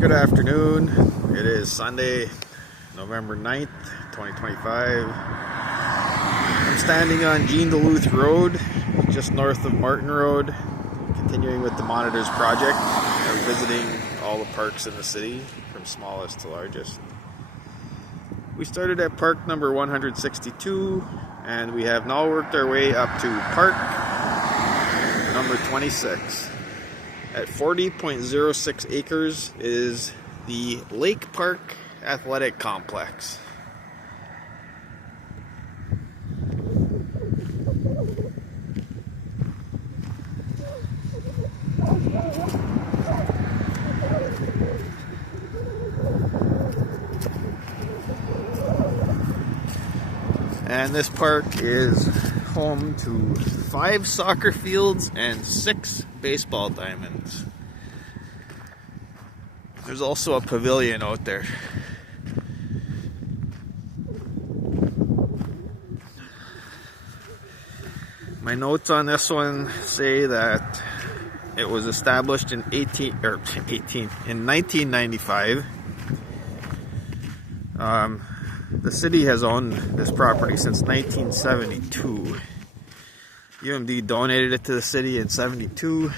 Good afternoon. It is Sunday, November 9th, 2025. I'm standing on Jean Duluth Road, just north of Martin Road, continuing with the Monitors project. We're visiting all the parks in the city, from smallest to largest. We started at park number 162, and we have now worked our way up to park number 26. At 40.06 acres is the Lake Park Athletic Complex. And this park is home to 5 soccer fields and 6 baseball diamonds. There's also a pavilion out there. My notes on this one say that it was established in 1995. The city has owned this property since 1972. UMD donated it to the city in 72,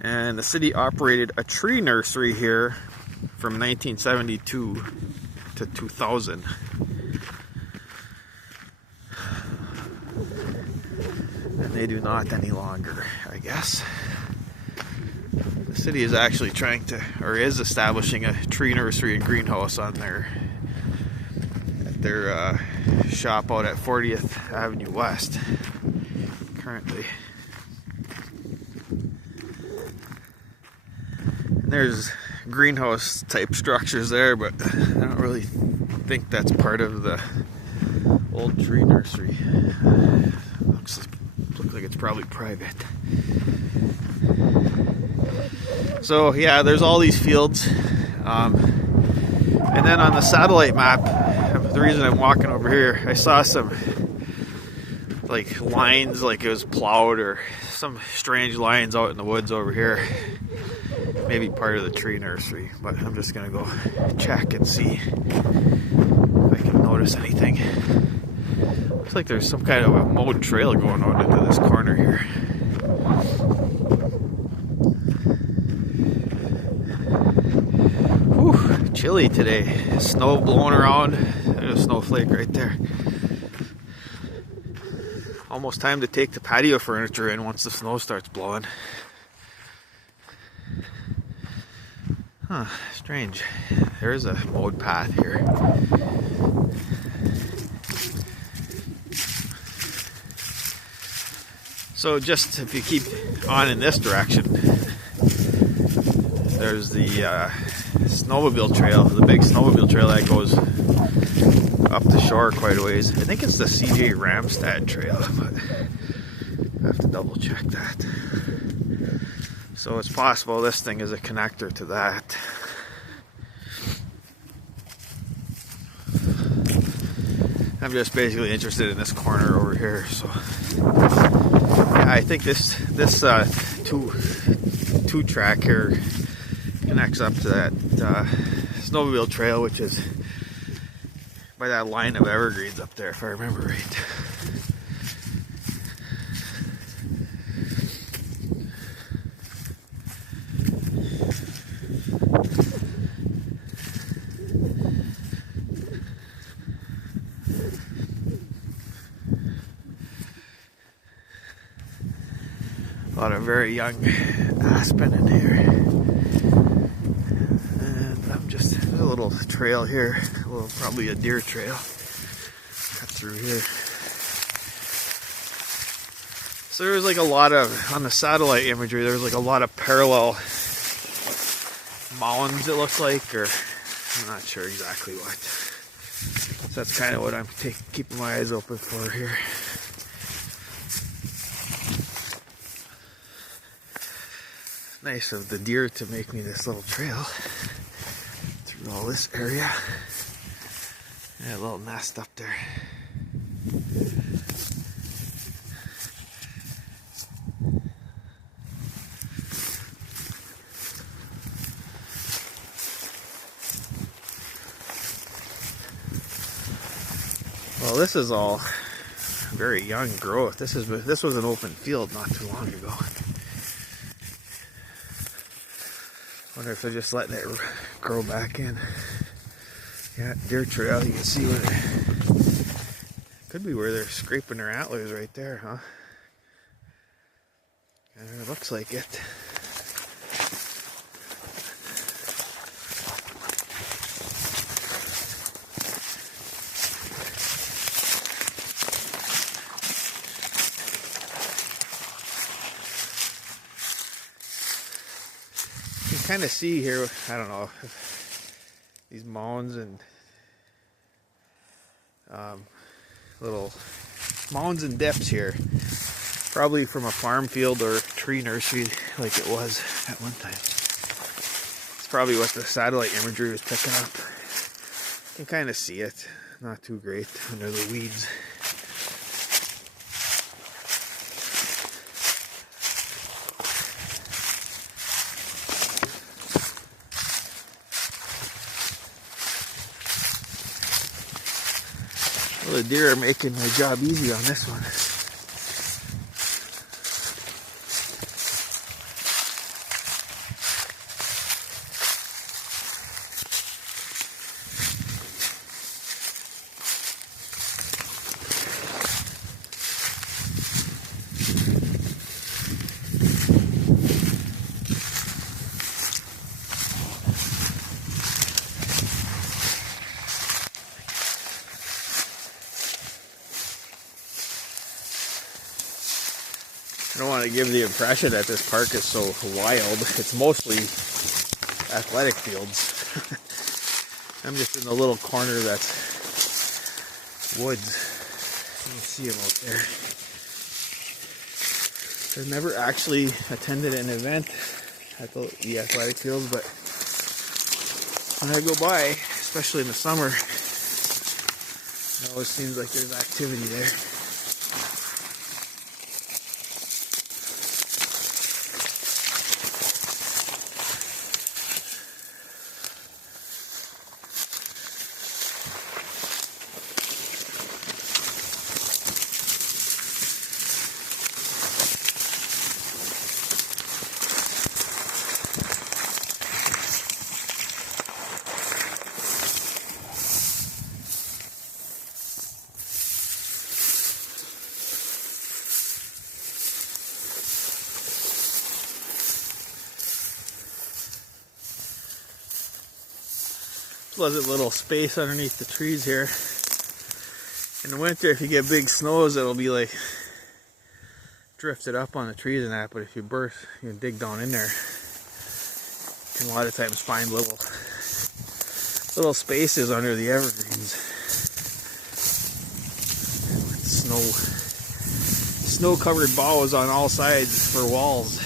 and the city operated a tree nursery here from 1972 to 2000. And they do not any longer, I guess. The city is actually trying to, or is establishing, a tree nursery and greenhouse on their shop out at 40th Avenue West currently. And there's greenhouse type structures there, but I don't really think that's part of the old tree nursery. Looks like it's probably private. So yeah, there's all these fields, and then on the satellite map, the reason I'm walking over here, I saw some like lines, like it was plowed, or some strange lines out in the woods over here. Maybe part of the tree nursery, but I'm just gonna go check and see if I can notice anything. Looks like there's some kind of a mowed trail going on into this corner here. Whew, chilly today. Snow blowing around. There's a snowflake right there. Almost time to take the patio furniture in once the snow starts blowing. Huh, strange. There's a mowed path here. So just if you keep on in this direction, there's the snowmobile trail, the big snowmobile trail that goes up the shore quite a ways. I think it's the CJ Ramstad trail, but I have to double check that. So it's possible this thing is a connector to that. I'm just basically interested in this corner over here. So yeah, I think this two track here connects up to that snowmobile trail, which is by that line of evergreens up there, if I remember right. A lot of very young aspen in here. And there's a little trail here, probably a deer trail. Cut through here. So there's like a lot of, on the satellite imagery, there's like a lot of parallel mounds, it looks like, or I'm not sure exactly what. So that's kind of what I'm keeping my eyes open for here. Nice of the deer to make me this little trail through all this area. Yeah, a little nest up there. Well, this is all very young growth. This was an open field not too long ago. Wonder if they're just letting it grow back in. Yeah, deer trail. You can see where could be where they're scraping their antlers right there, huh? It looks like it. You can kind of see here, I don't know, these mounds and little mounds and dips here. Probably from a farm field or tree nursery like it was at one time. It's probably what the satellite imagery was picking up. You can kind of see it. Not too great under the weeds. Well, the deer are making my job easy on this one. I don't want to give the impression that this park is so wild. It's mostly athletic fields. I'm just in the little corner that's woods. You can see them out there. I've never actually attended an event at the athletic fields, but when I go by, especially in the summer, it always seems like there's activity there. Pleasant little space underneath the trees here. In the winter, if you get big snows, it'll be like drifted up on the trees and that, but if you burst, you can dig down in there. You can a lot of times find little spaces under the evergreens with snow covered boughs on all sides for walls.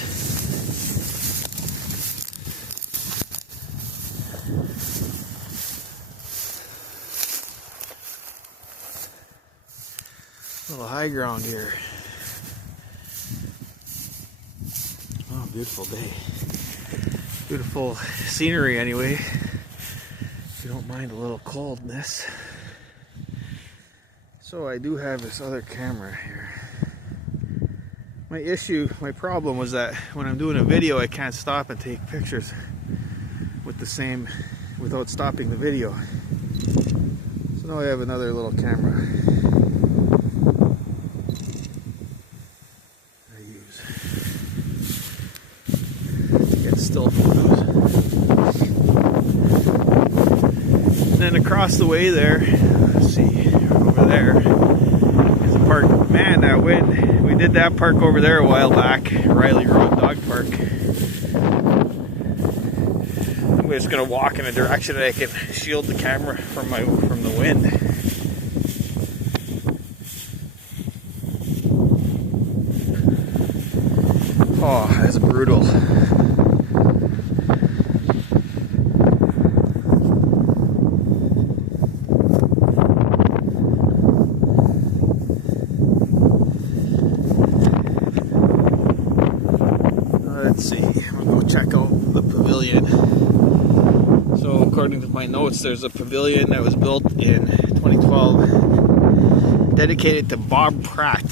Little high ground here. Oh, beautiful day. Beautiful scenery anyway. If you don't mind a little coldness. So I do have this other camera here. My problem was that when I'm doing a video, I can't stop and take pictures without stopping the video. So now I have another little camera. Still photos. And then across the way there, let's see, over there is a park. Man, that wind. We did that park over there a while back, Riley Road Dog Park. I'm just gonna walk in a direction that I can shield the camera from the wind. Oh, that's brutal. Let's see, I'm gonna go check out the pavilion. So according to my notes, there's a pavilion that was built in 2012 dedicated to Bob Pratt,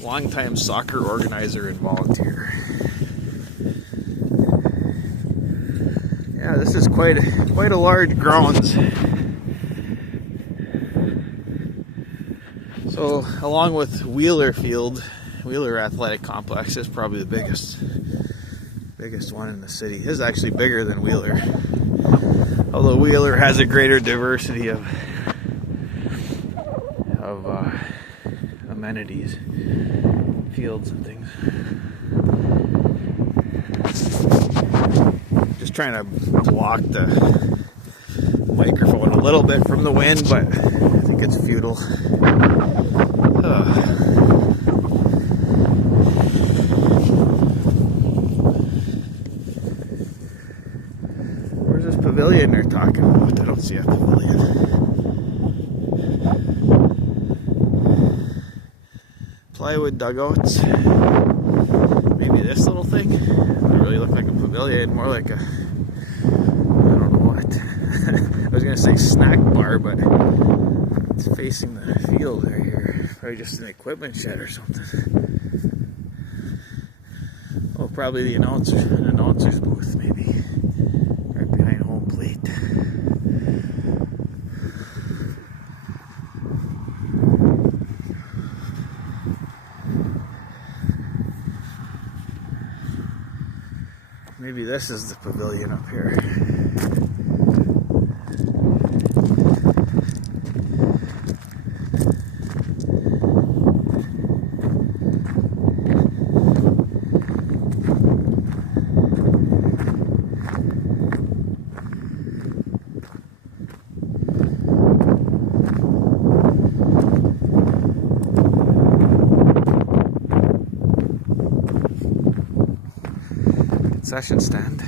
longtime soccer organizer and volunteer. Yeah, this is quite a large grounds. So, along with Wheeler Field, Wheeler Athletic Complex is probably the biggest one in the city. It is actually bigger than Wheeler, although Wheeler has a greater diversity of amenities, fields and things. Just trying to block the microphone a little bit from the wind, but I think it's futile. Where's this pavilion they're talking about? I don't see a pavilion. Plywood dugouts. Maybe this little thing. Doesn't really look like a pavilion, more like a, I don't know what. I was gonna say snack bar, but it's facing the field right here. Probably just an equipment shed or something. Oh, probably the announcer's booth, maybe. Right behind home plate. Maybe this is the pavilion up here. Concession stand.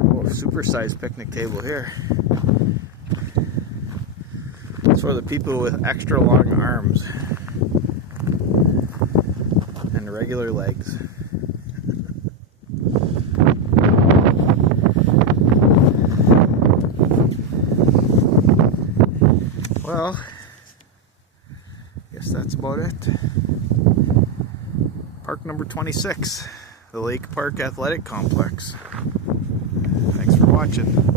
Oh, supersized picnic table here. It's for the people with extra long arms and regular legs. Well, guess that's about it. Park number 26, the Lake Park Athletic Complex. Thanks for watching.